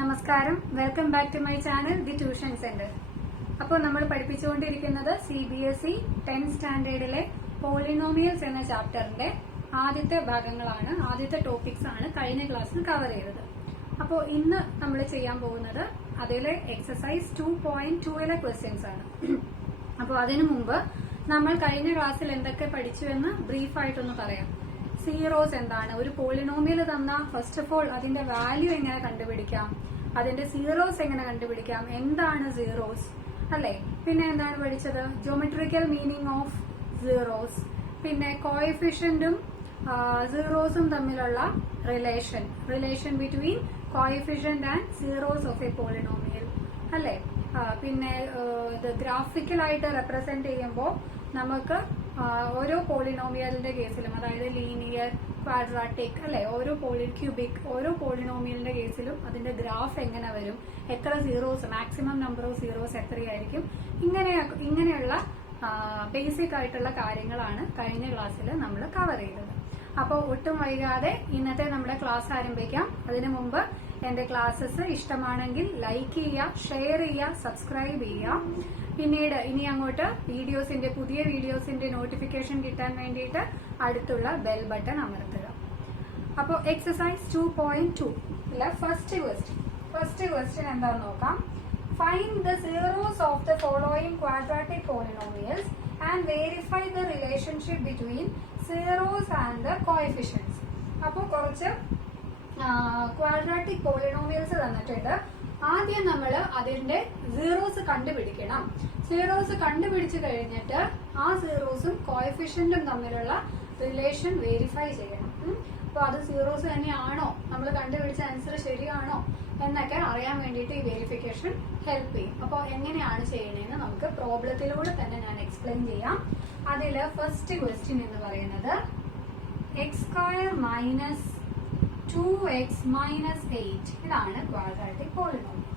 നമസ്കാരം, welcome back to my channel the tuition centre. അപ്പോൾ നമ്മൾ പഠിപ്പിച്ചുകൊണ്ടിരിക്കുന്നത് CBSE 10th സ്റ്റാൻഡേർഡിലെ പോളിനോമിയൽസ് എന്ന ചാപ്റ്ററിന്റെ ആദ്യത്തെ ഭാഗങ്ങളാണ്, ആദ്യത്തെ ടോപ്പിക്സ് ആണ് കഴിഞ്ഞ ക്ലാസ്സിൽ കവർ ചെയ്തത്. അപ്പോൾ ഇന്ന് നമ്മൾ ചെയ്യാൻ പോകുന്നത് അതിലെ എക്സസൈസ് 2.2ലെ ക്വസ്റ്റ്യൻസ് ആണ്. അപ്പോൾ അതിനു മുമ്പ് നമ്മൾ കഴിഞ്ഞ ക്ലാസ്സിൽ എന്തൊക്കെ പഠിച്ചു എന്ന് ബ്രീഫായിട്ടൊന്ന് പറയാം. സീറോസ് എന്താണ്, ഒരു പോളിനോമിയൽ തന്ന ഫസ്റ്റ് ഓഫ് ഓൾ അതിന്റെ വാല്യൂ എങ്ങനെ കണ്ടുപിടിക്കാം, അതിന്റെ സീറോസ് എങ്ങനെ കണ്ടുപിടിക്കാം, എന്താണ് സീറോസ് അല്ലെ, പിന്നെ എന്താണ് പഠിച്ചത്, ജോമെട്രിക്കൽ മീനിങ് ഓഫ് സീറോസ്, പിന്നെ കോഎഫിഷ്യന്റും സീറോസും തമ്മിലുള്ള relation between coefficient and zeros of A polynomial അല്ലെ, പിന്നെ ഇത് ഗ്രാഫിക്കലായിട്ട് റെപ്രസെന്റ് ചെയ്യുമ്പോൾ നമുക്ക് ഓരോ പോളിനോമിയലിന്റെ കേസിലും, അതായത് ലീനിയർ, ക്വാഡ്രാറ്റിക് അല്ലെ, ഓരോ ക്യൂബിക്, ഓരോ പോളിനോമിയലിന്റെ കേസിലും അതിന്റെ ഗ്രാഫ് എങ്ങനെ വരും, എത്ര zeros, maximum number of zeros എത്രയായിരിക്കും, ഇങ്ങനെയുള്ള ബേസിക് ആയിട്ടുള്ള കാര്യങ്ങളാണ് കഴിഞ്ഞ ക്ലാസ്സിൽ നമ്മൾ കവർ ചെയ്തത്. അപ്പോൾ ഒട്ടും വൈകാതെ ഇന്നത്തെ നമ്മുടെ ക്ലാസ് ആരംഭിക്കാം. അതിനു മുമ്പ് എന്റെ ക്ലാസ്സസ് ഇഷ്ടമാണെങ്കിൽ ലൈക്ക് ചെയ്യുക, ഷെയർ ചെയ്യുക, സബ്സ്ക്രൈബ് ചെയ്യുക. പിന്നീട് ഇനി അങ്ങോട്ട് പുതിയ വീഡിയോസിന്റെ നോട്ടിഫിക്കേഷൻ കിട്ടാൻ വേണ്ടിയിട്ട് അടുത്തുള്ള ബെൽ ബട്ടൺ അമർത്തുക. അപ്പോൾ എക്സസൈസ് 2.2 ഫസ്റ്റ് ക്വസ്റ്റ്യൻ എന്താണെന്ന് നോക്കാം. Find the zeros of the following quadratic polynomials and verify the relationship between zeros and the coefficients. അപ്പോൾ കുറച്ച് ക്വാഡ്രാറ്റിക് പോളിനോമിയൽസ് തന്നിട്ടുണ്ട്. ആദ്യം നമ്മൾ അതിന്റെ സീറോസ് കണ്ടുപിടിക്കണം. സീറോസ് കണ്ടുപിടിച്ചു കഴിഞ്ഞിട്ട് ആ സീറോസും കോഎഫിഷ്യന്റും തമ്മിലുള്ള റിലേഷൻ വെരിഫൈ ചെയ്യണം. അപ്പൊ അത് സീറോസ് തന്നെയാണോ, നമ്മൾ കണ്ടുപിടിച്ച ആൻസർ ശരിയാണോ എന്നൊക്കെ അറിയാൻ വേണ്ടിയിട്ട് ഈ വെരിഫിക്കേഷൻ ഹെൽപ്പ് ചെയ്യും. അപ്പോൾ എങ്ങനെയാണ് ചെയ്യണതെന്ന് നമുക്ക് പ്രോബ്ലത്തിലൂടെ തന്നെ ഞാൻ എക്സ്പ്ലെയിൻ ചെയ്യാം. അതില് ഫസ്റ്റ് ക്വസ്റ്റ്യൻ എന്ന് പറയുന്നത് x² - 2x - 8 ഇതാണ് ക്വാഡ്രാറ്റിക് പോളിനോമിയൽ.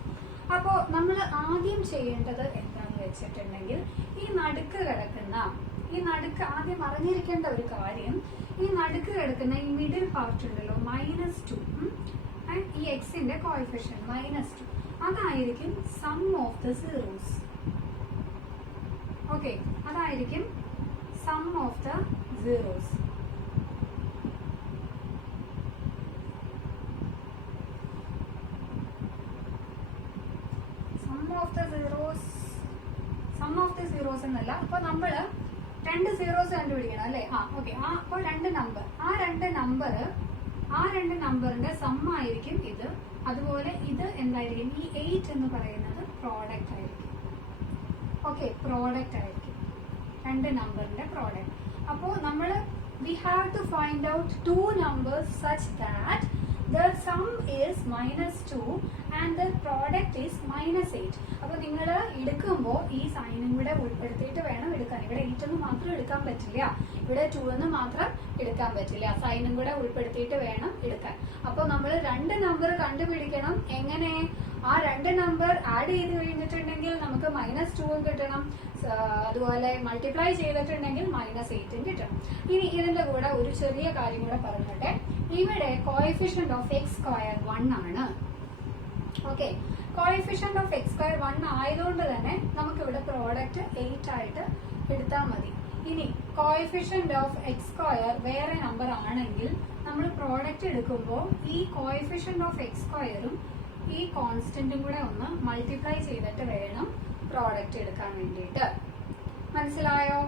അപ്പോൾ നമ്മൾ ആദ്യം ചെയ്യേണ്ടത് എന്താണെന്ന് വെച്ചിട്ടുണ്ടെങ്കിൽ ഈ നടുക്ക് ആദ്യം അറിഞ്ഞിരിക്കേണ്ട ഒരു കാര്യം, ഈ നടുക്ക് കിടക്കുന്ന ഈ മിഡിൽ പാർട്ട് ഉണ്ടല്ലോ, -2 ആൻഡ് ഈ എക്സിന്റെ കോഎഫിഷ്യന്റ് -2, അതായിരിക്കും sum of the zeros. Okay, അതായിരിക്കും sum of the zeros. Sum of the zeros എന്നല്ല. അപ്പൊ നമ്മള് രണ്ട് സീറോസ് കണ്ടുപിടിക്കണം അല്ലെ. ഓക്കെ, അപ്പൊ രണ്ട് നമ്പറിന്റെ സം ആയിരിക്കും ഇത്. അതുപോലെ ഇത് എന്തായിരിക്കും, ഈ 8 എന്ന് പറയുന്നത് പ്രോഡക്റ്റ് ആയിരിക്കും. ഓക്കെ, പ്രോഡക്റ്റ് ആയിരിക്കും, രണ്ട് നമ്പറിന്റെ പ്രോഡക്റ്റ്. അപ്പോ നമ്മള് we have to find out two numbers such that the sum is -2 and the product is -8. അപ്പൊ നിങ്ങൾ എടുക്കുമ്പോൾ ഈ സൈനും കൂടെ ഉൾപ്പെടുത്തിയിട്ട് വേണം എടുക്കാൻ. ഇവിടെ 8 എന്ന് മാത്രം എടുക്കാൻ പറ്റില്ല, ഇവിടെ 2 എന്ന് മാത്രം എടുക്കാൻ പറ്റില്ല, സൈനും കൂടെ ഉൾപ്പെടുത്തിയിട്ട് വേണം എടുക്കാൻ. അപ്പൊ നമ്മൾ രണ്ട് നമ്പർ കണ്ടുപിടിക്കണം. എങ്ങനെ? ആ രണ്ട് നമ്പർ ആഡ് ചെയ്ത് കഴിഞ്ഞിട്ടുണ്ടെങ്കിൽ നമുക്ക് -2 കിട്ടണം, അതുപോലെ മൾട്ടിപ്ലൈ ചെയ്തിട്ടുണ്ടെങ്കിൽ -8 കിട്ടണം. ഇനി ഇതിന്റെ കൂടെ ഒരു ചെറിയ കാര്യം കൂടെ പറഞ്ഞോട്ടെ. ഇവിടെ കോഎഫിഷ്യന്റ് ഓഫ് x² 1 ആണ്. ഓക്കെ, കോഎഫിഷ്യന്റ് ഓഫ് x² 1 ആയതുകൊണ്ട് തന്നെ നമുക്ക് ഇവിടെ പ്രോഡക്റ്റ് 8 ആയിട്ട് എടുത്താൽ മതി. ഇനി കോഎഫിഷ്യന്റ് ഓഫ് x² വേറെ നമ്പർ ആണെങ്കിൽ നമ്മൾ പ്രോഡക്റ്റ് എടുക്കുമ്പോൾ ഈ കോഎഫിഷ്യന്റ് ഓഫ് x² ഈ കോൺസ്റ്റന്റും കൂടെ ഒന്ന് മൾട്ടിപ്ലൈ ചെയ്തിട്ട് വേണം പ്രോഡക്റ്റ് എടുക്കാൻ വേണ്ടിയിട്ട്. മനസ്സിലായോ?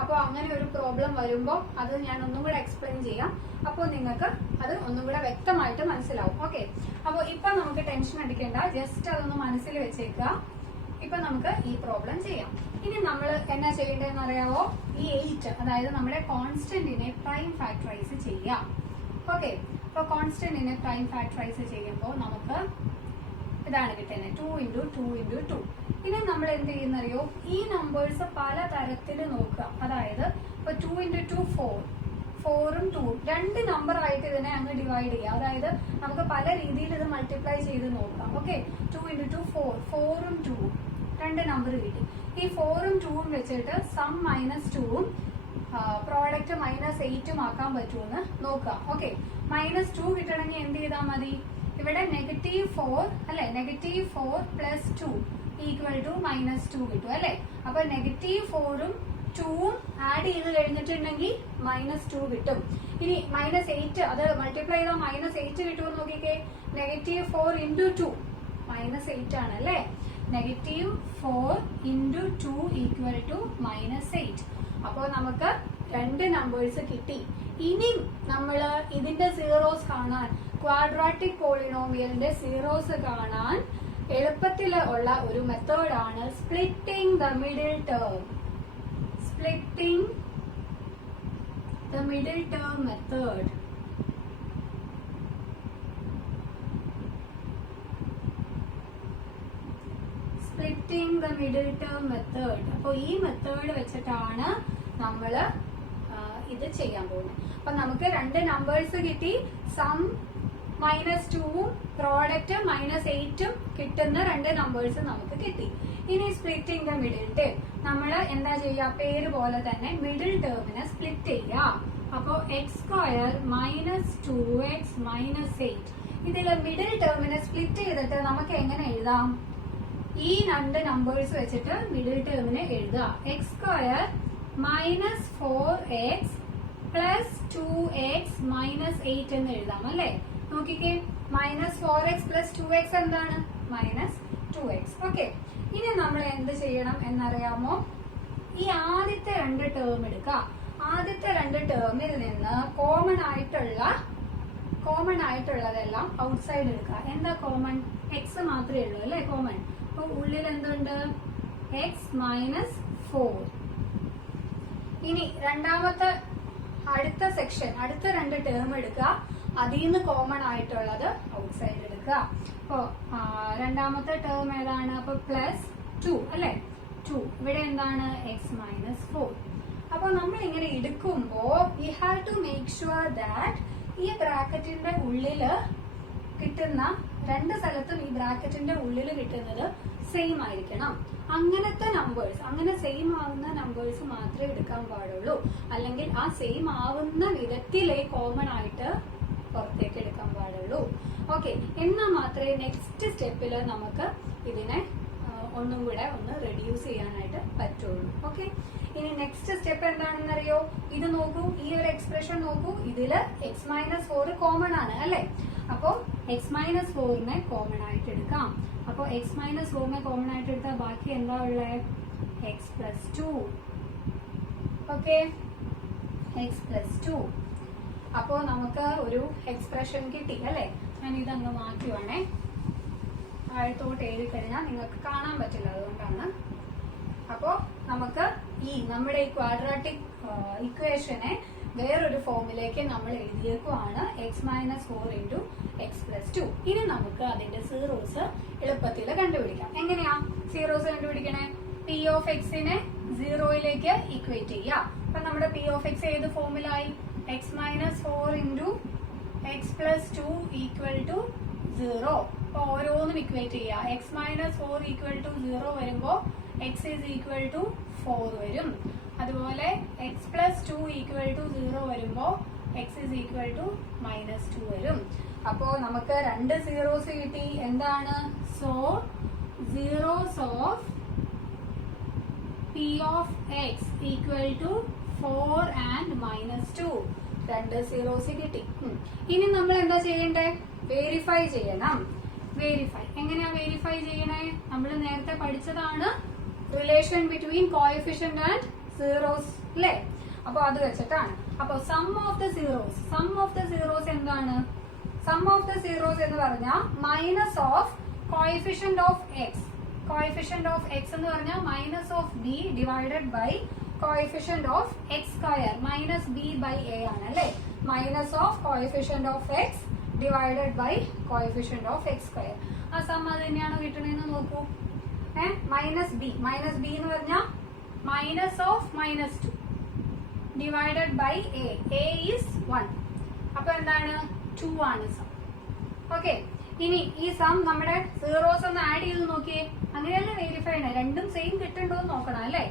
അപ്പോൾ അങ്ങനെ ഒരു പ്രോബ്ലം വരുമ്പോൾ അത് ഞാൻ ഒന്നും കൂടെ എക്സ്പ്ലെയിൻ ചെയ്യാം. അപ്പോൾ നിങ്ങൾക്ക് അത് ഒന്നും കൂടെ വ്യക്തമായിട്ട് മനസ്സിലാവും. ഓക്കെ, അപ്പോൾ ഇപ്പൊ നമുക്ക് ടെൻഷൻ അടിക്കേണ്ട, ജസ്റ്റ് അതൊന്ന് മനസ്സിൽ വെച്ചേക്കുക. ഇപ്പൊ നമുക്ക് ഈ പ്രോബ്ലം ചെയ്യാം. ഇനി നമ്മൾ എന്നാ ചെയ്യേണ്ടതെന്ന് അറിയാവോ? ഈ 8, അതായത് നമ്മുടെ കോൺസ്റ്റന്റിനെ പ്രൈം ഫാക്ടറൈസ് ചെയ്യാം. ഓക്കെ, അപ്പൊ കോൺസ്റ്റന്റിനെ പ്രൈം ഫാക്ടറൈസ് ചെയ്യുമ്പോൾ നമുക്ക് ഇതാണ് കിട്ടുന്നത്, 2 × 2 × 2. ഇനി നമ്മൾ എന്ത് ചെയ്യുന്നറിയോ, ഈ നമ്പേഴ്സ് പല തരത്തിൽ നോക്കുക. അതായത് ഇപ്പൊ 2 × 2 4ഉം 2ഉം രണ്ട് നമ്പർ ആയിട്ട് ഇതിനെ അങ്ങ് ഡിവൈഡ് ചെയ്യുക. അതായത് നമുക്ക് പല രീതിയിൽ ഇത് മൾട്ടിപ്ലൈ ചെയ്ത് നോക്കാം. ഓക്കെ, 2 × 2 4ഉം 2ഉം രണ്ട് നമ്പർ കിട്ടി. ഈ 4ഉം 2ഉം വെച്ചിട്ട് സം -2ഉം പ്രോഡക്റ്റ് -8ഉം ആക്കാൻ പറ്റുമെന്ന് നോക്കാം. ഓക്കെ, -2 കിട്ടണമെങ്കിൽ എന്ത് ചെയ്താൽ മതി, ഇവിടെ -4 അല്ലെ, -4 + 2 = -2 കിട്ടും അല്ലെ. അപ്പൊ -4ഉം 2ഉം ആഡ് ചെയ്ത് കഴിഞ്ഞിട്ടുണ്ടെങ്കിൽ -2 കിട്ടും. ഇനി -8 അത് മൾട്ടിപ്ലൈ ചെയ്താൽ -8 കിട്ടുമെന്ന് നോക്കിക്കേ. -4 × 2 -8 ആണ് അല്ലെ. -4 × 2 = -8. അപ്പോ നമുക്ക് രണ്ട് നമ്പേഴ്സ് കിട്ടി. ഇനി നമ്മൾ ഇതിന്റെ സീറോസ് കാണാൻ, ക്വാഡ്രാറ്റിക് പോളിനോമിയലിന്റെ സീറോസ് കാണാൻ എളുപ്പത്തിൽ ഉള്ള ഒരു മെത്തേഡാണ് splitting the middle term. Splitting the middle term method. Splitting the middle term method. അപ്പോൾ ഈ മെത്തേഡ് വെച്ചിട്ടാണ് നമ്മൾ ഇത് ചെയ്യാൻ പോകുന്നത്. അപ്പൊ നമുക്ക് രണ്ട് നമ്പേഴ്സ് കിട്ടി. സം -2ഉം പ്രോഡക്റ്റ് -8ഉം കിട്ടുന്ന രണ്ട് നമ്പേഴ്സ് നമുക്ക് കിട്ടി. ഇനി സ്പ്ലിറ്റിംഗ് ദ മിഡിൽ ടേം നമ്മൾ എന്താ ചെയ്യുക? പേര് പോലെ തന്നെ മിഡിൽ ടേമിനെ സ്പ്ലിറ്റ് ചെയ്യുക. അപ്പോ x² -2x -8 ഇതിൽ മിഡിൽ ടേമിനെ സ്പ്ലിറ്റ് ചെയ്തിട്ട് നമുക്ക് എങ്ങനെ എഴുതാം? ഈ രണ്ട് നമ്പേഴ്സ് വെച്ചിട്ട് മിഡിൽ ടേമിനെ എഴുതുക. x² -4x + 2x -8 എന്ന് എഴുതാം അല്ലെ. നോക്കിക്കേ, -4x + 2x എന്താണ്? -2x. ഓക്കെ, ഇനി നമ്മൾ എന്ത് ചെയ്യണം എന്നറിയാമോ? ഈ ആദ്യത്തെ രണ്ട് ടേം എടുക്കുക. ആദ്യത്തെ രണ്ട് ടേമിൽ നിന്ന് കോമൺ ആയിട്ടുള്ളതെല്ലാം ഔട്ട്സൈഡ് എടുക്കുക. എന്താ കോമൺ? x മാത്രമേ ഉള്ളൂ അല്ലെ കോമൺ. അപ്പൊ ഉള്ളിൽ എന്തുണ്ട്? x -4. ഇനി അടുത്ത സെക്ഷൻ, അടുത്ത രണ്ട് ടേം എടുക്കുക. അതിൽ നിന്ന് കോമൺ ആയിട്ടുള്ളത് ഔട്ട്സൈഡ് എടുക്കുക. അപ്പോ രണ്ടാമത്തെ ടേം ഏതാണ്? അപ്പൊ +2 അല്ലെ. 2 ഇവിടെ എന്താണ്? x -4. അപ്പൊ നമ്മൾ ഇങ്ങനെ എടുക്കുമ്പോ we have to make sure that ഈ ബ്രാക്കറ്റിന്റെ ഉള്ളില് കിട്ടുന്ന രണ്ട് സ്ഥലത്തും ഈ ബ്രാക്കറ്റിന്റെ ഉള്ളിൽ കിട്ടുന്നത് സെയിം ആയിരിക്കണം. അങ്ങനത്തെ നമ്പേഴ്സ്, അങ്ങനെ സെയിം ആവുന്ന നമ്പേഴ്സ് മാത്രമേ എടുക്കാൻ പാടുള്ളൂ. അല്ലെങ്കിൽ ആ സെയിം ആവുന്ന വിധത്തിലെ കോമൺ ആയിട്ട് പുറത്തേക്ക് എടുക്കാൻ പാടുള്ളൂ. ഓക്കെ, എന്നാൽ മാത്രമേ നെക്സ്റ്റ് സ്റ്റെപ്പിൽ നമുക്ക് ഇതിനെ ഒന്നും കൂടെ ഒന്ന് റെഡ്യൂസ് ചെയ്യാനായിട്ട് പറ്റുള്ളൂ. ഓക്കെ, ഇനി നെക്സ്റ്റ് സ്റ്റെപ്പ് എന്താണെന്നറിയോ? ഇത് നോക്കൂ, ഈ ഒരു എക്സ്പ്രഷൻ നോക്കൂ. ഇതില് x -4 കോമൺ ആണ് അല്ലെ. അപ്പോ x -4നെ കോമൺ ആയിട്ട് എടുക്കാം. അപ്പോ x -4നെ കോമൺ ആയിട്ട് എടുത്താൽ ബാക്കി എന്താ ഉള്ളത്? x + 2. Okay, x + 2. അപ്പോ നമുക്ക് ഒരു എക്സ്പ്രഷൻ കിട്ടി അല്ലെ. ഞാൻ ഇതങ്ങ് മാറ്റുവാണേ. താഴത്തോട്ട് എഴുതി കഴിഞ്ഞാൽ നിങ്ങൾക്ക് കാണാൻ പറ്റില്ല, അതുകൊണ്ടാണ്. അപ്പോ നമുക്ക് നമ്മുടെ ഈ ക്വാഡ്രാറ്റിക് ഇക്വേഷനെ വേറൊരു ഫോമിലേക്ക് നമ്മൾ എഴുതിയേക്കുവാണ്. x -4 × x + 2. ഇനി നമുക്ക് അതിന്റെ സീറോസ് എളുപ്പത്തിൽ കണ്ടുപിടിക്കാം. എങ്ങനെയാ സീറോസ് കണ്ടുപിടിക്കണേ? p of x നെ 0യിലേക്ക് ഇക്വേറ്റ് ചെയ്യുക. അപ്പൊ നമ്മുടെ p of x ഏത് ഫോമിലായി? x -4 × x + 2 = 0. അപ്പൊ ഓരോന്നും ഇക്വേറ്റ് ചെയ്യുക. x -4 = 0 വരുമ്പോ x = 4 വരും. അതുപോലെ x + 2 = 0 വരുമ്പോ x = -2 വരും. അപ്പോ നമുക്ക് രണ്ട് സീറോസ് കിട്ടി. എന്താണ്? So zeros of p of x = 4 and -2. രണ്ട് സീറോസ് കിട്ടി. ഇനി നമ്മൾ എന്താ ചെയ്യണ്ടേ? വെരിഫൈ ചെയ്യണം. വെരിഫൈ എങ്ങനെയാ വെരിഫൈ ചെയ്യണേ? നമ്മൾ നേരത്തെ പഠിച്ചതാണ് relation between coefficient and zeros അല്ലേ. അപ്പൊ അത് വെച്ചിട്ടാണ്. അപ്പൊ സം ഓഫ് ദ സീറോസ് എന്താണ്? സം ഓഫ് ദ സീറോസ് എന്ന് പറഞ്ഞാൽ minus of coefficient of x. Coefficient of x എന്ന് പറഞ്ഞാൽ minus of b divided by coefficient of x square -b/a ആണ് അല്ലെ. Minus of coefficient of x divided by coefficient of x square. ആ sum അത് തന്നെയാണോ കിട്ടണെന്ന് നോക്കൂ. -b എന്ന് പറഞ്ഞാൽ minus of -2 divided by a. a is 1. അപ്പൊ എന്താണ്? 2 ആണ് സം. ഓക്കെ, ഇനി ഈ സം നമ്മുടെ സീറോസ് ഒന്ന് ആഡ് ചെയ്ത് നോക്കിയേ. അങ്ങനെയല്ല വെരിഫൈ ചെയ്യണേ. രണ്ടും സെയിം കിട്ടുന്നുണ്ടോ എന്ന് നോക്കണം അല്ലെ.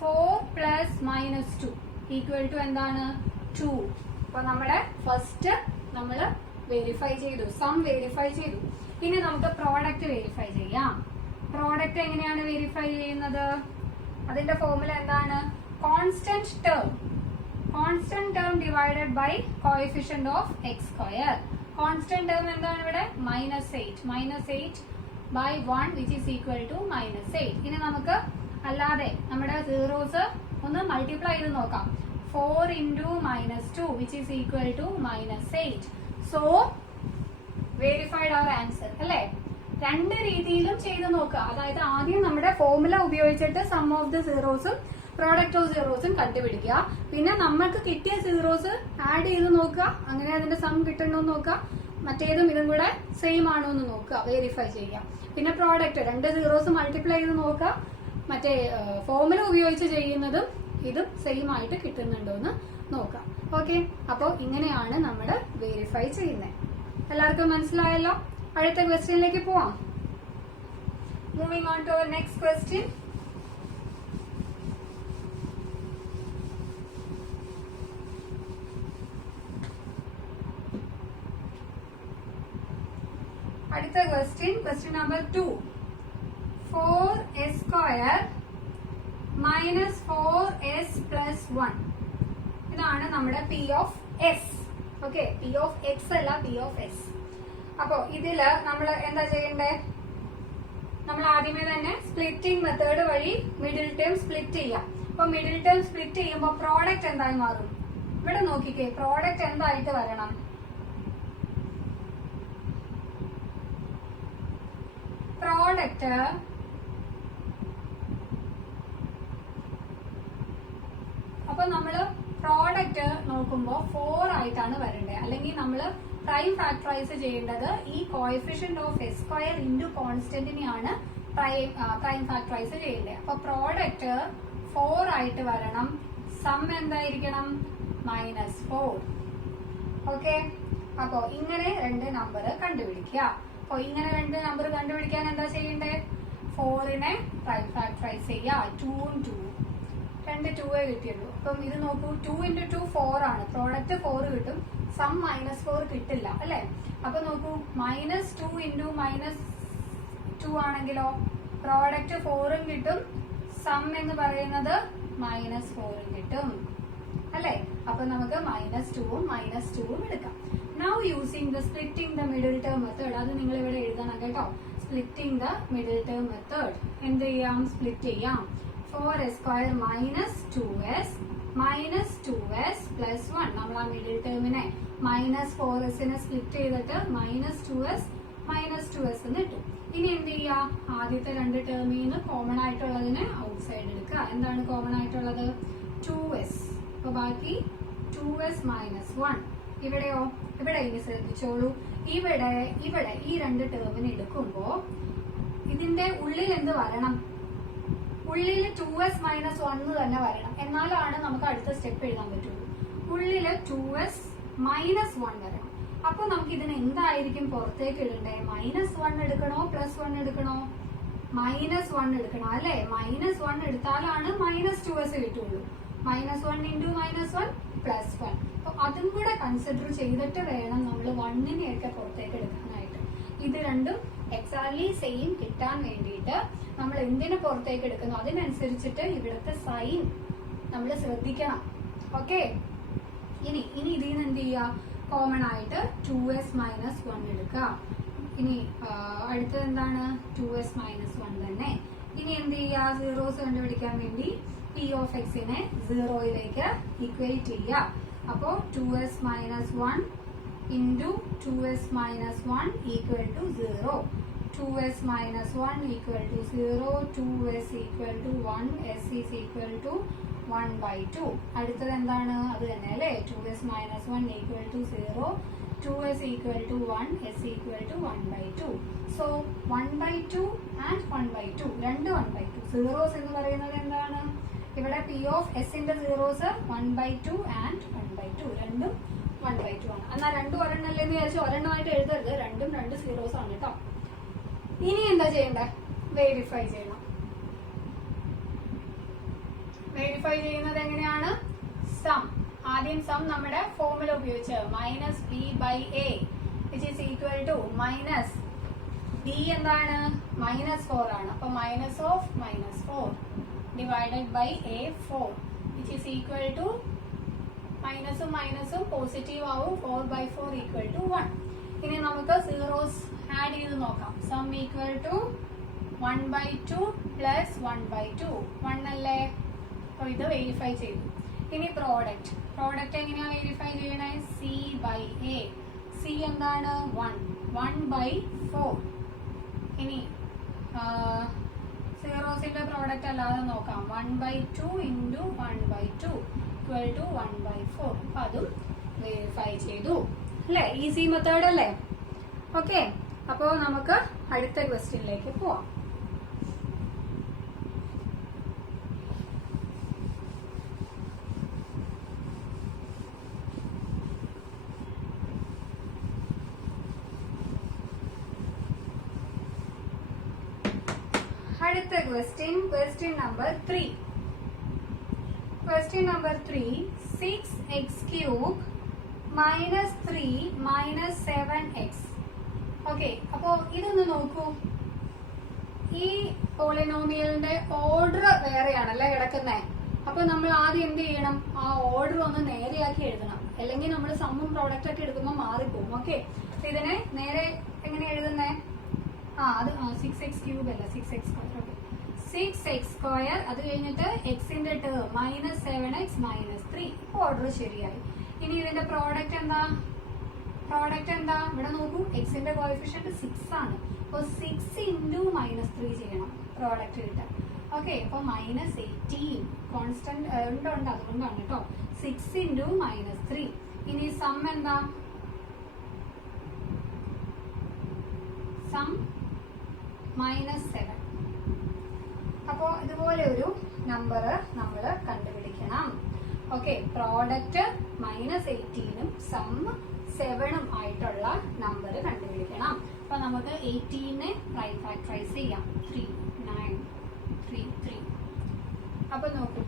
4 + -2 = എന്താണ്? 2. അപ്പൊ നമ്മുടെ ഫസ്റ്റ് നമ്മള് വെരിഫൈ ചെയ്തു, സം വെരിഫൈ ചെയ്തു. ഇനി നമുക്ക് പ്രോഡക്റ്റ് വെരിഫൈ ചെയ്യാം. പ്രോഡക്റ്റ് എങ്ങനെയാണ് വെരിഫൈ ചെയ്യുന്നത്? അതിന്റെ ഫോർമുല എന്താണ്? Constant term divided by coefficient of x square. Constant term എന്താണ് ഇവിടെ? -8 by 1 which is equal to -8. ഇനി നമുക്ക് അല്ലാതെ നമ്മുടെ സീറോസ് ഒന്ന് മൾട്ടിപ്ലൈ ചെയ്ത് നോക്കാം. 4 into -2 which is equal to -8. So verified our answer അല്ലേ? രണ്ട് രീതിയിലും ചെയ്ത് നോക്കുക. അതായത് ആദ്യം നമ്മുടെ ഫോർമുല ഉപയോഗിച്ചിട്ട് സം ഓഫ് ദ സീറോസും പ്രോഡക്റ്റ് ഓഫ് സീറോസും കണ്ടുപിടിക്കുക. പിന്നെ നമ്മൾക്ക് കിട്ടിയ സീറോസ് ആഡ് ചെയ്ത് നോക്കുക, അങ്ങനെ അതിന്റെ സം കിട്ടണമെന്ന് നോക്കുക. മറ്റേതും ഇതും കൂടെ സെയിം ആണോ എന്ന് നോക്കുക, വെരിഫൈ ചെയ്യാം. പിന്നെ പ്രോഡക്റ്റ് രണ്ട് സീറോസ് മൾട്ടിപ്ലൈ ചെയ്ത് നോക്കുക, മറ്റേ ഫോർമുല ഉപയോഗിച്ച് ചെയ്യുന്നതും ഇതും സെയിം ആയിട്ട് കിട്ടുന്നുണ്ടോ എന്ന് നോക്കാം. ഓക്കെ, അപ്പോൾ ഇങ്ങനെയാണ് നമ്മൾ വെരിഫൈ ചെയ്യുന്നത്. എല്ലാവർക്കും മനസ്സിലായല്ലോ? അടുത്ത ക്വസ്റ്റ്യനിലേക്ക് പോവാം. Moving on to next question. അടുത്ത question number 2. 4s square minus 4s plus 1. ഇതാണ് നമ്മുടെ P of S. Okay, P of X അല്ല, P of S. അപ്പോ ഇതില് നമ്മൾ എന്താ ചെയ്യണ്ടേ? നമ്മൾ ആദ്യമേ തന്നെ സ്പ്ലിറ്റിംഗ് മെത്തേഡ് വഴി മിഡിൽ ടേം സ്പ്ലിറ്റ് ചെയ്യാം. അപ്പൊ മിഡിൽ ടേം സ്പ്ലിറ്റ് ചെയ്യുമ്പോൾ പ്രോഡക്റ്റ് എന്തായി മാറും? ഇവിടെ നോക്കിക്കേ, പ്രോഡക്റ്റ് എന്തായിട്ട് വരണം? പ്രോഡക്റ്റ് അപ്പൊ നമ്മള് പ്രോഡക്റ്റ് നോക്കുമ്പോ 4 ആയിട്ടാണ് വരണ്ടേ. അല്ലെങ്കിൽ നമ്മൾ പ്രൈം ഫാക്ടറൈസ് ചെയ്യേണ്ടത് ഈ coefficient of S square into കോൺസ്റ്റന്റിനെയാണ് പ്രൈം ഫാക്ടറൈസ് ചെയ്യേണ്ടത്. അപ്പൊ പ്രോഡക്റ്റ് 4 ആയിട്ട് വരണം. സം എന്തായിരിക്കണം? -4. ഓക്കെ, അപ്പോ ഇങ്ങനെ രണ്ട് നമ്പർ കണ്ടുപിടിക്കുക. അപ്പൊ ഇങ്ങനെ രണ്ട് നമ്പർ കണ്ടുപിടിക്കാൻ എന്താ ചെയ്യണ്ടേ? 4നെ പ്രൈം ഫാക്ടറൈസ് ചെയ്യുക. 2ഉം 2ഉം രണ്ട് 2 കിട്ടിയുള്ളൂ. അപ്പം ഇത് നോക്കൂ, 2 into 2 4 ആണ്. പ്രോഡക്റ്റ് 4 കിട്ടും, സം -4 കിട്ടില്ല അല്ലെ? അപ്പൊ നോക്കൂ, -2 into -2 ആണെങ്കിലോ പ്രോഡക്റ്റ് 4ഉം കിട്ടും, സം എന്ന് പറയുന്നത് -4ഉം കിട്ടും അല്ലെ? അപ്പൊ നമുക്ക് -2ഉം -2ഉം എടുക്കാം. Now using the splitting the middle term method. അത് നിങ്ങൾ ഇവിടെ എഴുതണം കേട്ടോ. Splitting the middle term method എന്ത് ചെയ്യാം? സ്പ്ലിറ്റ് ചെയ്യാം. 4s square minus 2s plus 1. നമ്മൾ ആ മിഡിൽ ടേമിനെ -4sനെ സ്പ്ലിറ്റ് ചെയ്തിട്ട് -2s എന്ന് കിട്ടും. ഇനി എന്ത് ചെയ്യുക? ആദ്യത്തെ രണ്ട് ടേമിൽ നിന്ന് കോമൺ ആയിട്ടുള്ളതിനെ ഔട്ട് സൈഡ് എടുക്കുക. എന്താണ് കോമൺ ആയിട്ടുള്ളത്? 2s. അപ്പൊ ബാക്കി 2s - 1. ഇവിടെയോ? ഇവിടെ ഇനി ശ്രദ്ധിച്ചോളൂ, ഇവിടെ ഈ രണ്ട് ടേമിന് എടുക്കുമ്പോ ഇതിന്റെ ഉള്ളിൽ എന്ത് വരണം? ഉള്ളിൽ 2s - 1 തന്നെ വരണം. എന്നാലാണ് നമുക്ക് അടുത്ത സ്റ്റെപ്പ് എഴുതാൻ പറ്റുള്ളൂ. ഉള്ളില് 2s - 1 വരണം. അപ്പൊ നമുക്ക് ഇതിന് എന്തായിരിക്കും പുറത്തേക്ക് ഇടണ്ടേ? -1 എടുക്കണോ +1 എടുക്കണോ? -1 എടുക്കണം അല്ലെ? -1 എടുത്താലാണ് -2s കിട്ടുള്ളൂ. -1 into -1 +1. അപ്പൊ അതും കൂടെ കൺസിഡർ ചെയ്തിട്ട് വേണം നമ്മൾ 1നെയൊക്കെ പുറത്തേക്ക് എടുക്കാനായിട്ട്. ഇത് രണ്ടും എക്സാക്ട്ലി സെയിം കിട്ടാൻ വേണ്ടിയിട്ട് നമ്മൾ എന്തിനെ പുറത്തേക്ക് എടുക്കുന്നു അതിനനുസരിച്ചിട്ട് ഇവിടുത്തെ സൈൻ നമ്മൾ ശ്രദ്ധിക്കണം. ഓക്കെ, ഇനി ഇതിൽ നിന്ന് എന്ത് ചെയ്യുക? കോമൺ ആയിട്ട് 2s - 1 എടുക്കുക. ഇനി അടുത്തത് എന്താണ്? 2s - 1 തന്നെ. ഇനി എന്ത് ചെയ്യുക? സീറോസ് കണ്ടുപിടിക്കാൻ വേണ്ടി P of X നെ 0യിലേക്ക് ഇക്വേറ്റ് ചെയ്യുക. അപ്പോ 2s - 1 into 2s - 1 equal to 0. 2s - 1 equal to 0, 2s equal to 1, s is equal to 1/2. അടുത്തത് എന്താണ്? അത് തന്നെ അല്ലേ? 2s - 1 equal to 0, 2s equal to 1, s equal to 1/2. So 1/2 and 1/2 രണ്ട് 1/2. സീറോസ് എന്ന് പറയുന്നത് എന്താണ്? ഇവിടെ P of S ന്റെ സീറോസ് 1/2 and 1/2 രണ്ടും 1/2 ആണ്. എന്നാൽ രണ്ടും ഒരെണ്ണല്ലേ എന്ന് വിചാരിച്ചു ഒരെണ്ണമായിട്ട് എഴുതരുത്, രണ്ടും രണ്ട് സീറോസ് ആണ് കേട്ടോ. ഇനി എന്താ ചെയ്യണ്ടേ? വെരിഫൈ ചെയ്യണം. വെരിഫൈ ചെയ്യുന്നത് എങ്ങനെയാണ്? സം. ആദ്യം സം നമ്മുടെ ഫോർമുല ഉപയോഗിച്ച് -b/a which is equal to minus D എന്താണ് -4 ആണ്. അപ്പൊ -4 divided by A4 which is equal to മൈനസും മൈനസും പോസിറ്റീവ് ആവും. 4/4 ഈക്വൽ ടു 1. ഇനി നമുക്ക് സീറോസ് ആഡ് ചെയ്ത് നോക്കാം. സം ഈക്വൽ ടു 1/2 പ്ലസ് 1/2 1 അല്ലേ? അപ്പൊ ഇത് വെരിഫൈ ചെയ്തു. ഇനി പ്രോഡക്റ്റ് എങ്ങനെയാ വെരിഫൈ ചെയ്യണേ? C/A. C എന്താണ് 1/4. ഇനി സീറോസിന്റെ പ്രോഡക്റ്റ് അല്ലാതെ നോക്കാം. 1/2 ഇൻറ്റു 1/2 ഈക്വൽ ടു 1/4. അപ്പൊ അതും വെരിഫൈ ചെയ്തു അല്ലേ? ഈസി മെത്തേഡ് അല്ലേ? ഓക്കെ, അപ്പോ നമുക്ക് അടുത്ത ക്വസ്റ്റ്യനിലേക്ക് പോവാം. അടുത്ത question number 3. Question number 3, 6x³ -3 -7x. Okay, അപ്പോ ഇതൊന്ന് നോക്കൂ. ഈ പോളിനോമിയലിന്റെ ഓർഡർ വേറെയാണല്ലേ കിടക്കുന്നത്. അപ്പൊ നമ്മൾ ആദ്യം എന്ത് ചെയ്യണം? ആ ഓർഡർ ഒന്ന് നേരെയാക്കി എഴുതണം, അല്ലെങ്കിൽ നമ്മൾ സമ്മും പ്രോഡക്റ്റ് ഒക്കെ എടുക്കുമ്പോൾ മാറിപ്പോകും. ഓക്കെ, ഇതിനെ നേരെ എങ്ങനെ എഴുതുന്നേ? അത് 6x³ അല്ല, 6x². 6x². അത് കഴിഞ്ഞിട്ട് എക്സിന്റെ ടേം -7x -3. ഓർഡർ ശരിയായി. ഇനി ഇതിന്റെ പ്രോഡക്റ്റ് എന്താ? ഇവിടെ നോക്കൂ, എക്സിന്റെ കോഎഫിഷ്യന്റ് 6 ആണ്. അപ്പൊ 6 ഇൻറ്റു -3 ചെയ്യണം പ്രോഡക്റ്റ് കിട്ടാൻ. ഓക്കെ, അപ്പൊ -18 കോൺസ്റ്റന്റ് ഉണ്ട്, അതുകൊണ്ടാണ് കേട്ടോ. 6 ഇൻറ്റു -3. ഇനി സം എന്താ? സം -7. അപ്പോ ഇതുപോലെ ഒരു നമ്പർ നമ്മൾ കണ്ടുപിടിക്കണം. ഓക്കെ, പ്രോഡക്റ്റ് -18 സം 7 ആയിട്ടുള്ള നമ്പർ കണ്ടുപിടിക്കണം. അപ്പൊ നമുക്ക് 18 പ്രൈം ഫാക്ടറൈസ് ചെയ്യാം. 3 9 3 3. അപ്പൊ നോക്കൂ,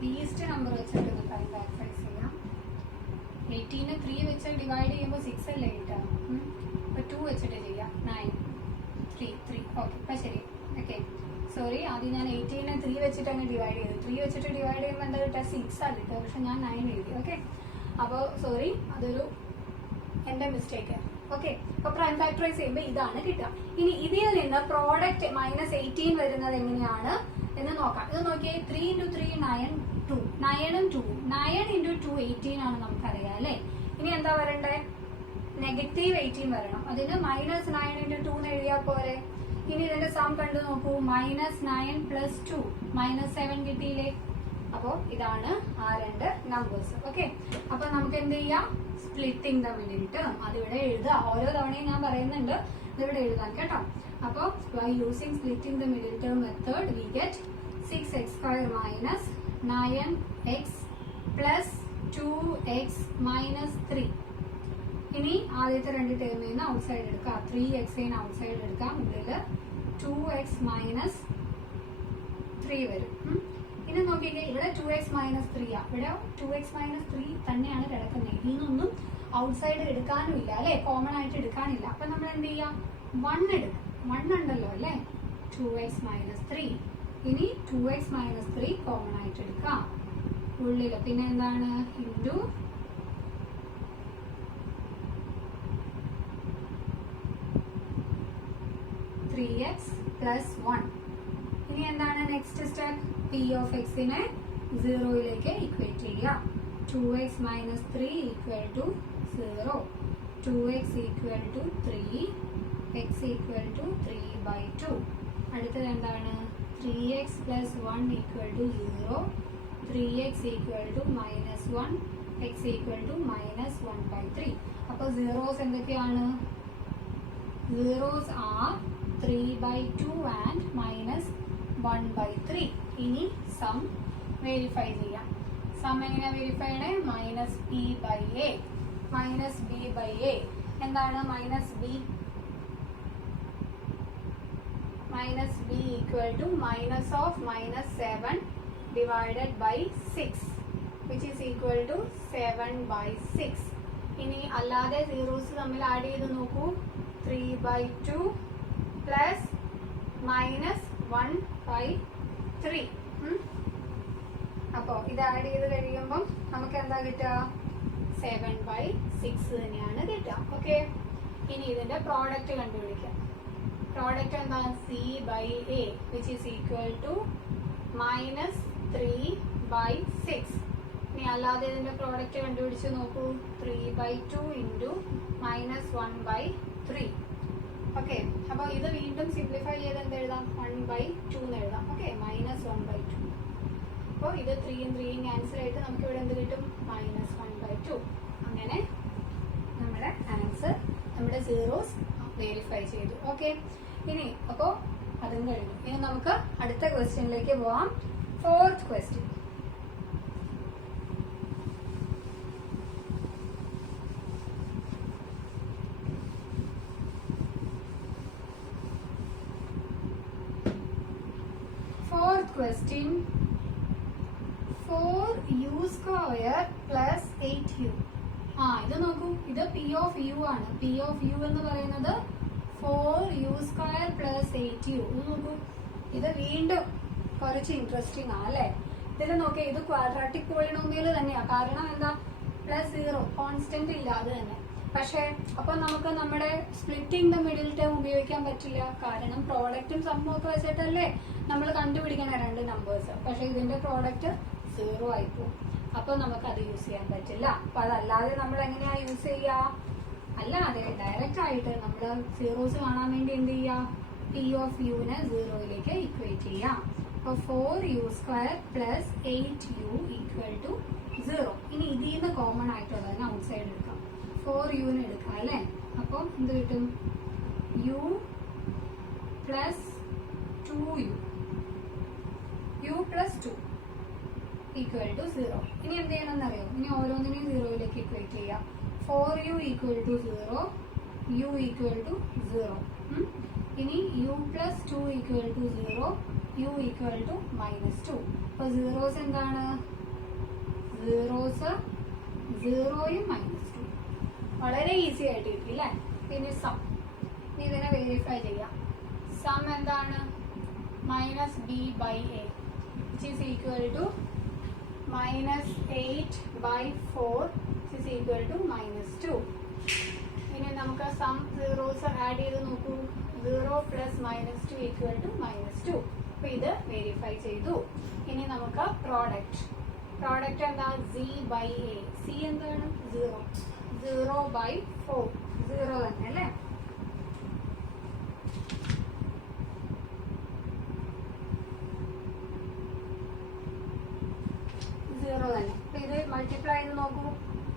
ലീസ്റ്റ് നമ്പർ വെച്ചിട്ട് പ്രൈം ഫാക്ടറൈസ് ചെയ്യാം. 18 3 വെച്ച് ഡിവൈഡ് ചെയ്യുമ്പോൾ 6 അല്ലേ കിട്ടുക. അപ്പൊ 2 വെച്ചിട്ട് ചെയ്യാം. 9 3 3. ഓക്കെ, അപ്പൊ ശരി. ഓക്കെ, സോറി, ആദ്യം ഞാൻ 18 3 വെച്ചിട്ട് അങ്ങ് ഡിവൈഡ് ചെയ്തു. 3 വെച്ചിട്ട് ഡിവൈഡ് ചെയ്യുമ്പോൾ എന്താ കിട്ടുക? 6 ആണ് കിട്ടുക. പക്ഷെ ഞാൻ 9 എഴുതി. ഓക്കെ, അപ്പോൾ സോറി, അതൊരു എന്റെ മിസ്റ്റേക്ക്. ഓക്കെ, അപ്പൊ പ്രൈം ഫാക്ടറൈസ് ചെയ്യുമ്പോൾ ഇതാണ് കിട്ടുക. ഇനി ഇതിൽ നിന്ന് പ്രോഡക്റ്റ് -18 വരുന്നത് എങ്ങനെയാണ് എന്ന് നോക്കാം. ഇത് നോക്കിയേ, 3 × 3 9 2 9 ഉം 2 9 × 2 18 ആണ് നമുക്കറിയാം അല്ലേ? ഇനി എന്താ വരണ്ടേ? -18 വരണം. അതിന് -9 × 2 എന്ന് എഴുതിയാൽ പോരെ. ഇനി ഇതിന്റെ സം കണ്ടു നോക്കൂ. -9 + 2 -7 കിട്ടിയില്ലേ? അപ്പോ ഇതാണ് ആ രണ്ട് നമ്പേഴ്സ്. ഓക്കെ, അപ്പൊ നമുക്ക് എന്ത് ചെയ്യാം? സ്പ്ലിറ്റിംഗ് ദ മിഡിൽ ടേം അതിവിടെ എഴുതുക. ഓരോ തവണയും ഞാൻ പറയുന്നുണ്ട് ഇതിവിടെ എഴുതാൻ കേട്ടോ. അപ്പോ by using splitting the middle term method we get 6x² - 9x plus 2x - 3. ഇനി ആദ്യത്തെ രണ്ട് ടേമിൽ നിന്ന് ഔട്ട്സൈഡ് എടുക്കാം. 3x ഔട്ട്സൈഡ് എടുക്കാം. ഉള്ളിൽ 2x - 3 വരും. ഇനി നോക്കിക്കേ, ഇവിടെ 2x - 3 ആ. ഇവിടെ 2x - 3 തന്നെയാണ് കിടക്കുന്നത്. ഇതിനൊന്നും ഔട്ട്സൈഡ് എടുക്കാനും ഇല്ല അല്ലെ? കോമൺ ആയിട്ട് എടുക്കാനില്ല. അപ്പൊ നമ്മൾ എന്ത് ചെയ്യാം? 1 എടുക്കാം. 1 ഉണ്ടല്ലോ അല്ലെ? 2x - 3. ഇനി 2x - 3 കോമൺ ആയിട്ട് എടുക്കാം ഉള്ളില്. പിന്നെ എന്താണ്? Into 3x + 1. ഇനി എന്താണ് നെക്സ്റ്റ് സ്റ്റെപ്പ്? p ഓഫ് എക്സിനെ 0യിലേക്ക് ഇക്വേറ്റ് ചെയ്യാം. 2x - 3 = 0. 2x = 3. x = 3/2. അടുത്തത് എന്താണ്? 3x + 1 = 0. 3x = -1. x = -1/3. അപ്പൊ സീറോസ് എന്തൊക്കെയാണ്? Zeros are 3/2 and -1/3. ഇനി സം വെരിഫൈ ചെയ്യാം. സം എങ്ങനെയാ വെരിഫൈ ചെയ്യണേ? Minus B by A. Minus B by A എന്താണ്? Minus B equal to minus of minus 7 divided by 6 which is equal to 7/6. ഇനി അല്ലാതെ zeros തമ്മിൽ ആഡ് ചെയ്ത് നോക്കൂ. 3/2 പ്ലസ് മൈനസ് 1/3. അപ്പോ ഇത് ആഡ് ചെയ്ത് കഴിയുമ്പം നമുക്ക് എന്താ കിട്ടുക? 7/6 തന്നെയാണ് കിട്ടുക. ഓക്കെ, ഇനി ഇതിന്റെ പ്രോഡക്റ്റ് കണ്ടുപിടിക്കാം. പ്രോഡക്റ്റ് എന്താ? C by a which is equal to minus 3/6. ഇനി അല്ലാതെ ഇതിന്റെ പ്രോഡക്റ്റ് കണ്ടുപിടിച്ച് നോക്കൂ. 3/2 ഇൻറ്റു മൈനസ് 1/3. ഓക്കെ, അപ്പൊ ഇത് വീണ്ടും സിംപ്ലിഫൈ ചെയ്ത് എന്ത് എഴുതാം? 1/2 എന്ന് എഴുതാം. Okay, minus 1/2. അപ്പോൾ ഇത് 3യും 3യും ക്യാൻസൽ ആയിട്ട് നമുക്ക് ഇവിടെ എന്ത് കിട്ടും? മൈനസ് 1/2. അങ്ങനെ നമ്മുടെ ആൻസർ, നമ്മുടെ സീറോസ് വെരിഫൈ ചെയ്തു. ഓക്കെ, ഇനി അപ്പോൾ അതും കഴിഞ്ഞു. ഇനി നമുക്ക് അടുത്ത ക്വസ്റ്റ്യനിലേക്ക് പോവാം. 4th question. Question 4u square plus 8u. ഇത് നോക്കൂ, ഇത് p of u ആണ്. p of u എന്ന് പറയുന്നത് 4u square plus 8u. നോക്കൂ, ഇത് വീണ്ടും കുറച്ച് ഇൻട്രസ്റ്റിംഗ് ആണ് അല്ലേ? ഇതിൽ നോക്കിയാ ഇത് ക്വാഡ്രാറ്റിക് പോളിനോമിയൽ തന്നെയാണ്. കാരണം എന്താ? +0 കോൺസ്റ്റന്റ് ഇല്ല, അത് തന്നെ. പക്ഷെ അപ്പൊ നമുക്ക് നമ്മുടെ സ്പ്ലിറ്റിംഗ് ദ മിഡിൽ ടേം ഉപയോഗിക്കാൻ പറ്റില്ല. കാരണം പ്രോഡക്റ്റും സമ്മും ഒക്കെ വെച്ചിട്ടല്ലേ നമ്മൾ കണ്ടുപിടിക്കണ രണ്ട് നമ്പേഴ്സ്. പക്ഷെ ഇതിന്റെ പ്രോഡക്റ്റ് 0 ആയിപ്പോവും. അപ്പൊ നമുക്ക് അത് യൂസ് ചെയ്യാൻ പറ്റില്ല. അപ്പൊ അതല്ലാതെ നമ്മൾ എങ്ങനെയാ യൂസ് ചെയ്യാ? അല്ലാതെ ഡയറക്റ്റ് ആയിട്ട് നമ്മൾ സീറോസ് കാണാൻ വേണ്ടി എന്ത് ചെയ്യാ? p of u നെ 0യിലേക്ക് ഇക്വേറ്റ് ചെയ്യാം. അപ്പൊ 4u square plus 8u equal to 0. ഇനി ഇതിൽ നിന്ന് കോമൺ ആയിട്ടുള്ളതിന് ഔട്ട് സൈഡ് എടുക്കാം. 4u നെ എടുക്കാം അല്ലേ? അപ്പം എന്ത് കിട്ടും? u plus 2u plus 2 equal to 0. ഇനി എന്ത് ചെയ്യണമെന്ന് അറിയോ? ഇനി ഓരോന്നിനെയും 0യിലേക്ക് ഇക്വേറ്റ് ചെയ്യാം. 4u equal to 0, u equal to 0. ഇനി u plus 2 equal to 0, u equal to -2. അപ്പൊ സീറോസ് എന്താണ്? സീറോസ് 0യും -2. വളരെ ഈസി ആയിട്ട് കിട്ടി അല്ലേ? പിന്നെ സം, ഇതിനെ വെരിഫൈ ചെയ്യാം. സം എന്താണ്? -b/a which is equal to -8/4 which is equal to -2. ഇനി നമുക്ക് സം സീറോസ് ആഡ് ചെയ്ത് നോക്കൂ. 0 plus -2 equal to -2. അപ്പൊ ഇത് വെരിഫൈ ചെയ്തു. ഇനി നമുക്ക് പ്രോഡക്റ്റ് എന്താ? z/a. c എന്താണ്? 0. 0/4. 0 തന്നെ അല്ലേ? തന്നെ. ഇത് മൾട്ടിപ്ലൈ ചെയ്ത് നോക്കൂ.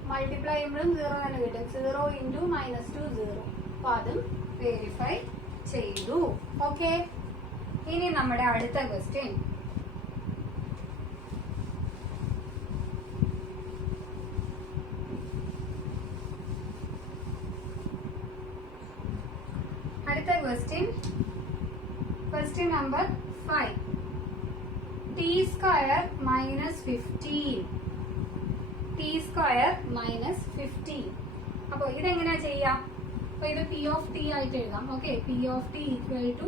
മൾട്ടിപ്ലൈ ചെയ്യുമ്പോഴും 0 തന്നെ കിട്ടും. 0 ഇൻറ്റു -2 0. അപ്പൊ അതും വെരിഫൈ ചെയ്തു. ഓക്കെ, ഇനി നമ്മുടെ അടുത്ത ക്വസ്റ്റ്യൻ. അടുത്ത question number 5. t square minus 15. t square minus 15. അപ്പൊ ഇതെങ്ങനെയാ ചെയ്യാം? അപ്പൊ ഇത് p of t ആയിട്ട് എഴുതാം. Okay, p of t equal to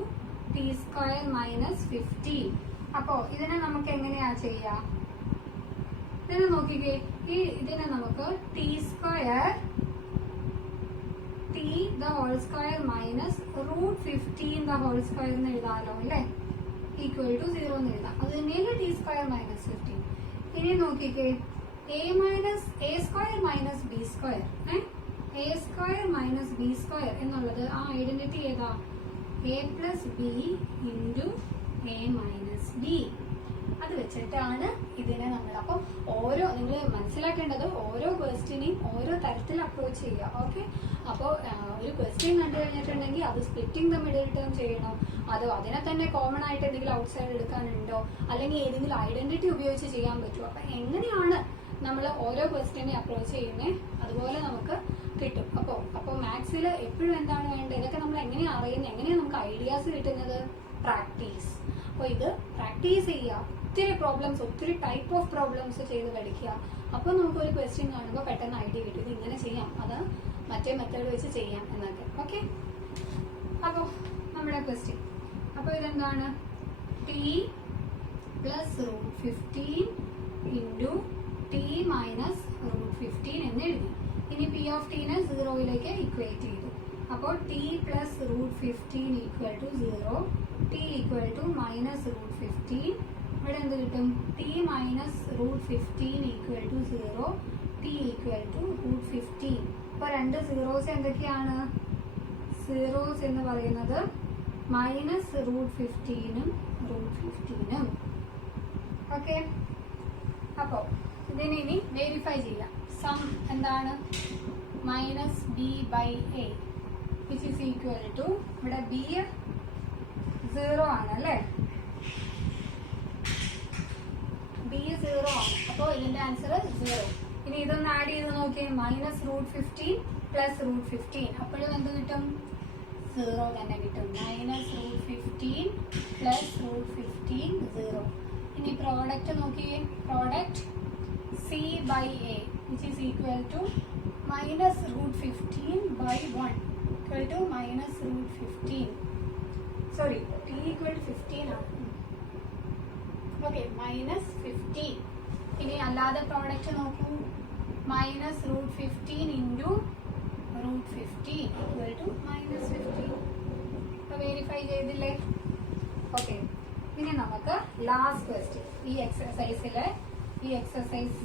t square minus 15. അപ്പൊ ഇതിനെ നമുക്ക് എങ്ങനെയാ ചെയ്യാ? ഇതിനെ നോക്കിക്കേ. ഇതിനെ നമുക്ക് t square t the whole square minus √15 the whole square എന്ന് എഴുതാമല്ലോ അല്ലേ? ഈക്വൽ ടു 0 എന്ന് എഴുതാം. അത് തന്നെയല്ലേ t square minus 15. ഇനി നോക്കിക്കേ, a square minus b square. a square minus b square എന്നുള്ളത് ആ ഐഡന്റിറ്റി ഏതാ? a plus b into a minus b. അത് വെച്ചിട്ടാണ് ഇതിനെ നമ്മൾ. അപ്പോൾ ഓരോ നിങ്ങൾ മനസ്സിലാക്കേണ്ടത് ഓരോ ക്വസ്റ്റ്യനെയും ഓരോ തരത്തിൽ അപ്രോച്ച് ചെയ്യുക. ഓക്കെ, അപ്പോൾ ഒരു ക്വസ്റ്റ്യൻ കണ്ടു കഴിഞ്ഞിട്ടുണ്ടെങ്കിൽ അത് സ്പ്ലിറ്റിംഗ് ദ മിഡിൽ ടേം ചെയ്യണോ, അതോ അതിനെ തന്നെ കോമൺ ആയിട്ട് എന്തെങ്കിലും ഔട്ട് സൈഡ് എടുക്കാനുണ്ടോ, അല്ലെങ്കിൽ ഏതെങ്കിലും ഐഡന്റിറ്റി ഉപയോഗിച്ച് ചെയ്യാൻ പറ്റുമോ. അപ്പം എങ്ങനെയാണ് നമ്മൾ ഓരോ ക്വസ്റ്റ്യനെ അപ്രോച്ച് ചെയ്യുന്നത് അതുപോലെ നമുക്ക് കിട്ടും. അപ്പോൾ മാത്സിൽ എപ്പോഴും എന്താണ് വേണ്ടത്, ഇതൊക്കെ നമ്മൾ എങ്ങനെയാണ് അറിയുന്നത്, എങ്ങനെയാണ് നമുക്ക് ഐഡിയാസ് കിട്ടുന്നത്, പ്രാക്ടീസ്. അപ്പോൾ ഇത് പ്രാക്ടീസ് ചെയ്യുക, ഒത്തിരി പ്രോബ്ലംസ്, ഒത്തിരി ടൈപ്പ് ഓഫ് പ്രോബ്ലംസ് ചെയ്ത് പഠിക്കുക. അപ്പോൾ നമുക്ക് ഒരു ക്വസ്റ്റ്യൻ കാണുമ്പോൾ പെട്ടെന്ന് ഐഡിയ കിട്ടും, ഇത് ഇങ്ങനെ ചെയ്യാം, അത് മറ്റേ മെത്തേഡ് വെച്ച് ചെയ്യാം എന്നൊക്കെ. ഓക്കെ, അപ്പോൾ നമ്മുടെ ക്വസ്റ്റ്യൻ, അപ്പോൾ ഇതെന്താണ്, t + √15 ഇൻറ്റു t മൈനസ് √15 എന്ന് എഴുതി. ഇനി p ഓഫ് t നെ 0യിലേക്ക് ഇക്വേറ്റ് ചെയ്തു. അപ്പോൾ t + √15 equal to 0, t equal to minus √15. ഇവിടെ എന്ത് കിട്ടും, t minus √15 equal to 0, t equal to √15. അപ്പോൾ രണ്ട് സീറോസ് എന്തൊക്കെയാണ്, സീറോസ് എന്ന് പറയുന്നത് മൈനസ് √15ഉം √15ഉം. ഓക്കെ, അപ്പോൾ ഇതിനെ ഇനി വെരിഫൈ ചെയ്യാം. സം എന്താണ്, minus B by a which is equal to, ഇവിടെ ബി 0 ആണ് അല്ലേ, ബി 0 ആണ്. അപ്പോൾ ഇതിന്റെ ആൻസർ 0. ഇനി ഇതൊന്ന് ആഡ് ചെയ്ത് നോക്കിയേ, മൈനസ് √15 പ്ലസ് √15, അപ്പോഴും എന്ത് കിട്ടും, 0 തന്നെ കിട്ടും. Minus √15 plus √15 0. ഇനി പ്രോഡക്റ്റ് നോക്കിയേ, product c by a which is equal to minus √15 by 1 equal to minus √15. Sorry, t equal to 15 ആണ്. Okay, minus 15. ഇനി അല്ലാതെ പ്രോഡക്റ്റ് നോക്കൂ, minus √15 into √15 equal to minus 15. അപ്പോൾ വെരിഫൈ ചെയ്തില്ലേ. ഓക്കെ, ഇനി നമുക്ക് ലാസ്റ്റ് ക്വസ്റ്റ്യൻ, ഈ എക്സസൈസിലെ ഈ എക്സസൈസ്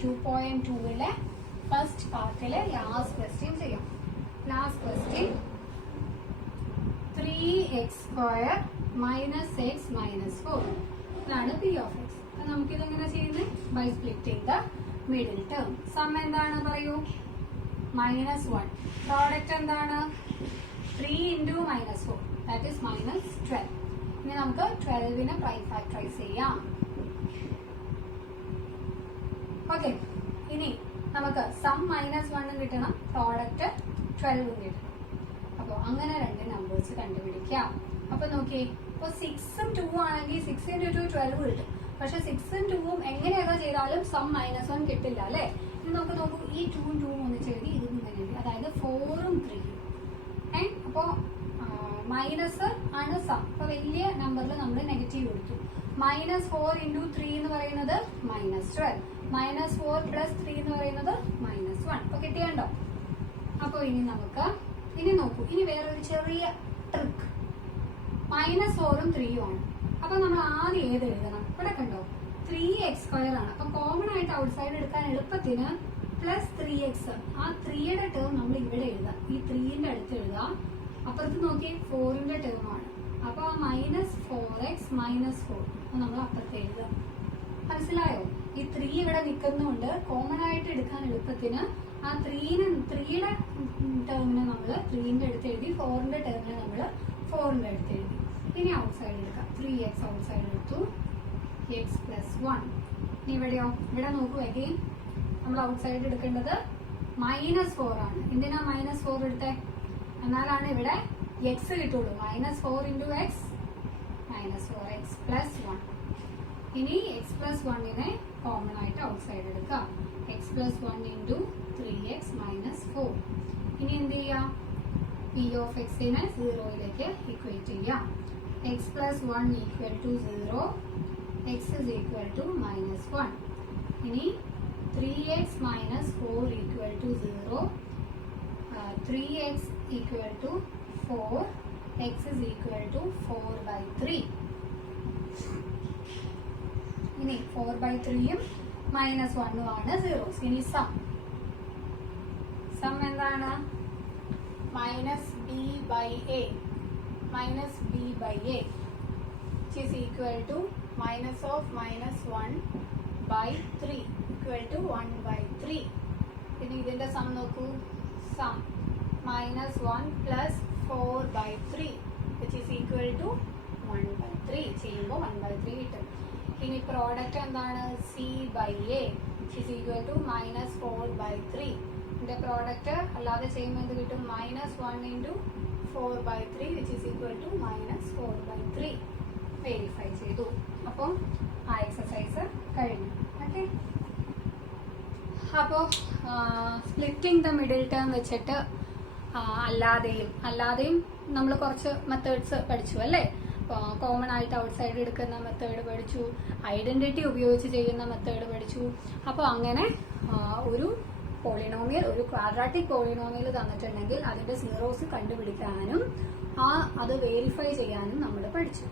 2.2ലെ ഫസ്റ്റ് പാർട്ടിലെ ലാസ്റ്റ് ക്വസ്റ്റ്യൻ ചെയ്യാം. Last question, 3x² minus x minus 4 ഇതാണ് p ഓഫ് x. നമുക്കിത് എങ്ങനെ ചെയ്യുന്നത്, by splitting the middle term. Sum എന്താണ് പറയൂ, -1. പ്രോഡക്റ്റ് എന്താണ്, 3 ഇൻറ്റു -4 ദാറ്റ് ഈസ് -12. ഇനി നമുക്ക് 12നെ പ്രൈം ഫാക്ടറൈസ് ചെയ്യാം. ഓക്കെ, ഇനി നമുക്ക് സം -1 കിട്ടണം, പ്രോഡക്റ്റ് 12 കിട്ടണം. അപ്പോൾ അങ്ങനെ രണ്ട് നമ്പേഴ്സ് കണ്ടുപിടിക്കാം. അപ്പൊ നോക്കിയേ, ഇപ്പോൾ 6ഉം 2 ആണെങ്കിൽ 6 × 2 12 കിട്ടും. പക്ഷെ 6ഉം 2ഉം എങ്ങനെയൊക്കെ ചെയ്താലും സം -1 കിട്ടില്ല അല്ലേ. ഇനി നമുക്ക് നോക്കൂ, ഈ 2ഉം 2ഉം ഒന്നിച്ച് എഴുതി, ഇതും ഇങ്ങനെ എഴുതി, അതായത് 4ഉം 3ഉം. അപ്പോൾ മൈനസ് ആണ് സം. അപ്പൊ വലിയ നമ്പറിൽ നമ്മൾ നെഗറ്റീവ് കൊടുത്തു. -4 × 3 എന്ന് പറയുന്നത് -12, -4 + 3 എന്ന് പറയുന്നത് -1. അപ്പൊ കിട്ടിയുണ്ടോ. അപ്പോൾ ഇനി നോക്കൂ, ഇനി വേറൊരു ചെറിയ ട്രിക്ക്. -4ഉം 3ഉം ആണ്. അപ്പൊ നമ്മൾ ആദ്യം ഏത് എഴുതണം, ഇവിടെ കണ്ടോ, 3x² ആണ്. അപ്പൊ കോമൺ ആയിട്ട് ഔട്ട് സൈഡ് എടുക്കാൻ എളുപ്പത്തിന് +3x, ആ 3യുടെ ടേം നമ്മൾ ഇവിടെ എഴുതാം, ഈ 3ന്റെ അടുത്ത് എഴുതാം. അപ്പുറത്ത് നോക്കി 4ന്റെ ടേം ആണ്. അപ്പൊ -4x -4 നമ്മൾ അപ്പുറത്ത് എഴുതാം. മനസ്സിലായോ, ഈ 3 ഇവിടെ നിൽക്കുന്നുണ്ട്, കോമൺ ആയിട്ട് എടുക്കാൻ എളുപ്പത്തിന് ആ 3യുടെ ടേമിനെ നമ്മൾ 3ന്റെ അടുത്ത് എഴുതി, 4ന്റെ ടേമിനെ നമ്മൾ 4ന്റെ അടുത്ത് എഴുതി. ഇനി ഔട്ട് സൈഡ് എടുക്കാം, 3x ഔട്ട് സൈഡ് എടുത്തു, x + 1. ഇനി ഇവിടെയോ, ഇവിടെ നോക്കൂ, അഗെയിൻ നമ്മൾ ഔട്ട് സൈഡ് എടുക്കേണ്ടത് -4 ആണ്. എന്തിനാ -4 എടുത്തേ, എന്നാലാണ് ഇവിടെ x കിട്ടുള്ളൂ. -4 × x -4x + 1. ഇനി x + 1നെ കോമൺ ആയിട്ട് ഔട്ട് സൈഡ് എടുക്കാം, x + 1 × 3x -4. ഇനി എന്ത് ചെയ്യാം, p ഓഫ് x-നെ 0യിലേക്ക് ഇക്വേറ്റ് ചെയ്യാം. x + 1 equal to 0, x is equal to -1. ഇനി 3x -4 equal to 0, 3x equal to 4, x is equal to 4/3. ഇനി 4/3ഉം -1ഉം ആണ് സീറോസ്. ഇനി സം എന്താണ്, -b/a which is equal to minus of -1/3 equal to 1/3. ഇനി ഇതിന്റെ സം നോക്കൂ. Sum -1 plus 4/3 which is equal to 1/3 ചെയ്യുമ്പോൾ 1/3 കിട്ടും. ഇനി പ്രോഡക്റ്റ് എന്താണ്? C/A which is equal to -4/3. ഇതിന്റെ പ്രോഡക്റ്റ് അല്ലാതെ ചെയ്യുമ്പോൾ എന്ത് കിട്ടും? -1 into 4/3 which is equal to -4/3. Verify ചെയ്തു. അപ്പം ആ എക്സസൈസ് കഴിഞ്ഞു. ഓക്കെ, അപ്പോൾ സ്പ്ലിറ്റിംഗ് ദ മിഡിൽ ടേം വെച്ചിട്ട് അല്ലാതെയും നമ്മൾ കുറച്ച് മെത്തേഡ്സ് പഠിച്ചു അല്ലേ. കോമൺ ആയിട്ട് ഔട്ട് സൈഡ് എടുക്കുന്ന മെത്തേഡ് പഠിച്ചു, ഐഡന്റിറ്റി ഉപയോഗിച്ച് ചെയ്യുന്ന മെത്തേഡ് പഠിച്ചു. അപ്പോൾ അങ്ങനെ ഒരു പോളിനോമിയൽ, ഒരു ക്വാഡ്രാറ്റിക് പോളിനോമിയൽ തന്നിട്ടുണ്ടെങ്കിൽ അതിന്റെ സീറോസ് കണ്ടുപിടിക്കാനും അത് വെരിഫൈ ചെയ്യാനും നമ്മൾ പഠിച്ചു.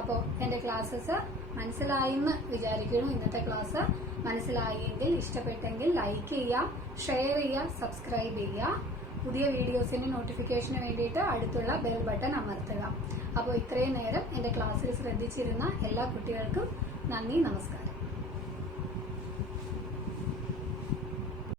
അപ്പോൾ എൻ്റെ ക്ലാസ്സസ് മനസ്സിലായെന്ന് വിചാരിക്കുന്നു. ഇന്നത്തെ ക്ലാസ് മനസ്സിലായെങ്കിൽ, ഇഷ്ടപ്പെട്ടെങ്കിൽ ലൈക്ക് ചെയ്യുക, ഷെയർ ചെയ്യുക, സബ്സ്ക്രൈബ് ചെയ്യുക. പുതിയ വീഡിയോസിന്റെ നോട്ടിഫിക്കേഷന് വേണ്ടിയിട്ട് അടുത്തുള്ള ബെൽ ബട്ടൺ അമർത്തുക. അപ്പോൾ ഇത്രയും നേരം എൻ്റെ ക്ലാസ്സിൽ ശ്രദ്ധിച്ചിരുന്ന എല്ലാ കുട്ടികൾക്കും നന്ദി, നമസ്കാരം.